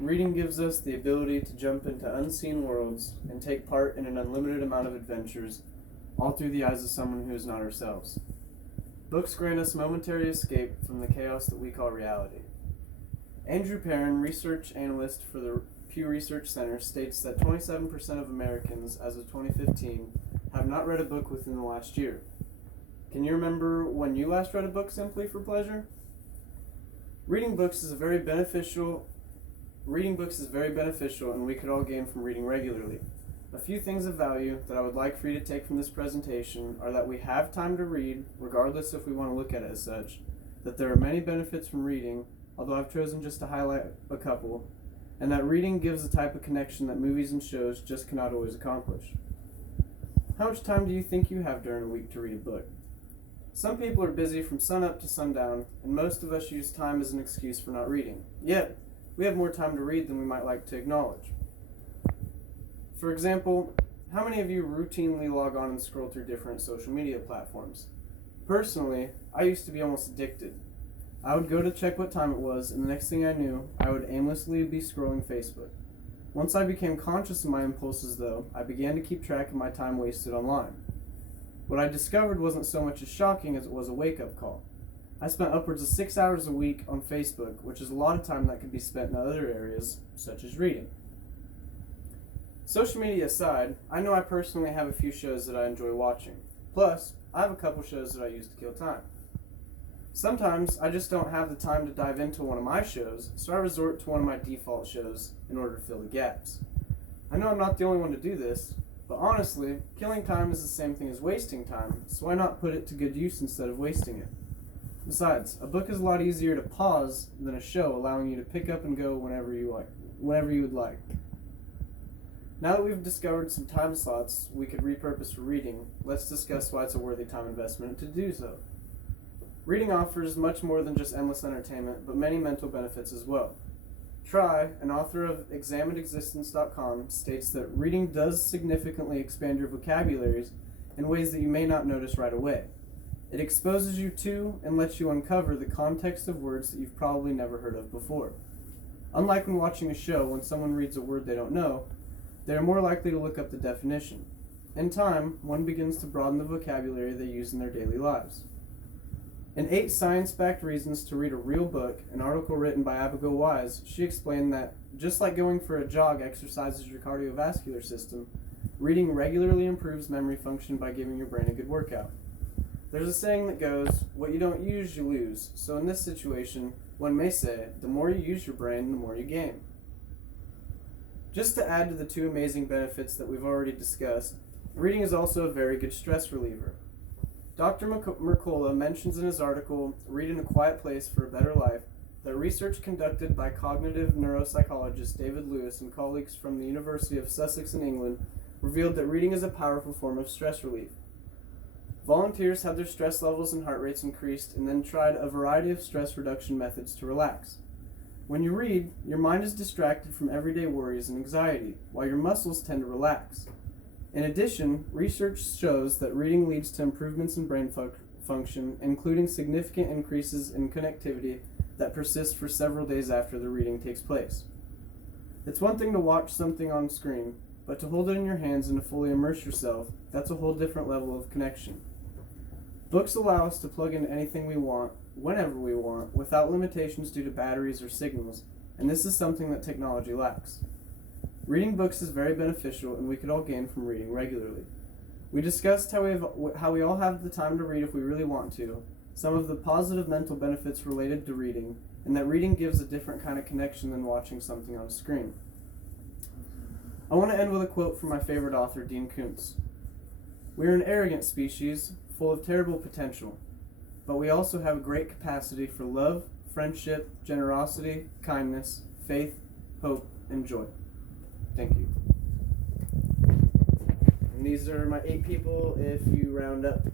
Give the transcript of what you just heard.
Reading gives us the ability to jump into unseen worlds and take part in an unlimited amount of adventures, all through the eyes of someone who is not ourselves. Books grant us momentary escape from the chaos that we call reality. Andrew Perrin, research analyst for the Pew Research Center, states that 27% of Americans, as of 2015, have not read a book within the last year. Can you remember when you last read a book simply for pleasure? Reading books is very beneficial, and we could all gain from reading regularly. A few things of value that I would like for you to take from this presentation are that we have time to read, regardless if we want to look at it as such, that there are many benefits from reading, although I've chosen just to highlight a couple, and that reading gives a type of connection that movies and shows just cannot always accomplish. How much time do you think you have during a week to read a book? Some people are busy from sunup to sundown, and most of us use time as an excuse for not reading. Yet, we have more time to read than we might like to acknowledge. For example, how many of you routinely log on and scroll through different social media platforms? Personally, I used to be almost addicted. I would go to check what time it was, and the next thing I knew, I would aimlessly be scrolling Facebook. Once I became conscious of my impulses, though, I began to keep track of my time wasted online. What I discovered wasn't so much as shocking as it was a wake-up call. I spent upwards of 6 hours a week on Facebook, which is a lot of time that could be spent in other areas, such as reading. Social media aside, I know I personally have a few shows that I enjoy watching. Plus, I have a couple shows that I use to kill time. Sometimes I just don't have the time to dive into one of my shows, so I resort to one of my default shows in order to fill the gaps. I know I'm not the only one to do this, but honestly, killing time is the same thing as wasting time, so why not put it to good use instead of wasting it? Besides, a book is a lot easier to pause than a show, allowing you to pick up and go whenever you would like. Now that we've discovered some time slots we could repurpose for reading, let's discuss why it's a worthy time investment to do so. Reading offers much more than just endless entertainment, but many mental benefits as well. Try, an author of examinedexistence.com, states that reading does significantly expand your vocabularies in ways that you may not notice right away. It exposes you to and lets you uncover the context of words that you've probably never heard of before. Unlike when watching a show, when someone reads a word they don't know, they are more likely to look up the definition. In time, one begins to broaden the vocabulary they use in their daily lives. In 8 Science-Backed Reasons to Read a Real Book, an article written by Abigail Wise, she explained that, just like going for a jog exercises your cardiovascular system, reading regularly improves memory function by giving your brain a good workout. There's a saying that goes, what you don't use, you lose. So in this situation, one may say, the more you use your brain, the more you gain. Just to add to the 2 amazing benefits that we've already discussed, reading is also a very good stress reliever. Dr. Mercola mentions in his article, Read in a Quiet Place for a Better Life, that research conducted by cognitive neuropsychologist David Lewis and colleagues from the University of Sussex in England revealed that reading is a powerful form of stress relief. Volunteers had their stress levels and heart rates increased and then tried a variety of stress reduction methods to relax. When you read, your mind is distracted from everyday worries and anxiety, while your muscles tend to relax. In addition, research shows that reading leads to improvements in brain function, including significant increases in connectivity that persist for several days after the reading takes place. It's one thing to watch something on screen, but to hold it in your hands and to fully immerse yourself, that's a whole different level of connection. Books allow us to plug into anything we want, whenever we want, without limitations due to batteries or signals, and this is something that technology lacks. Reading books is very beneficial, and we could all gain from reading regularly. We discussed how we all have the time to read if we really want to, some of the positive mental benefits related to reading, and that reading gives a different kind of connection than watching something on a screen. I want to end with a quote from my favorite author, Dean Koontz. We are an arrogant species, full of terrible potential, but we also have a great capacity for love, friendship, generosity, kindness, faith, hope, and joy. Thank you. And these are my 8 people if you round up.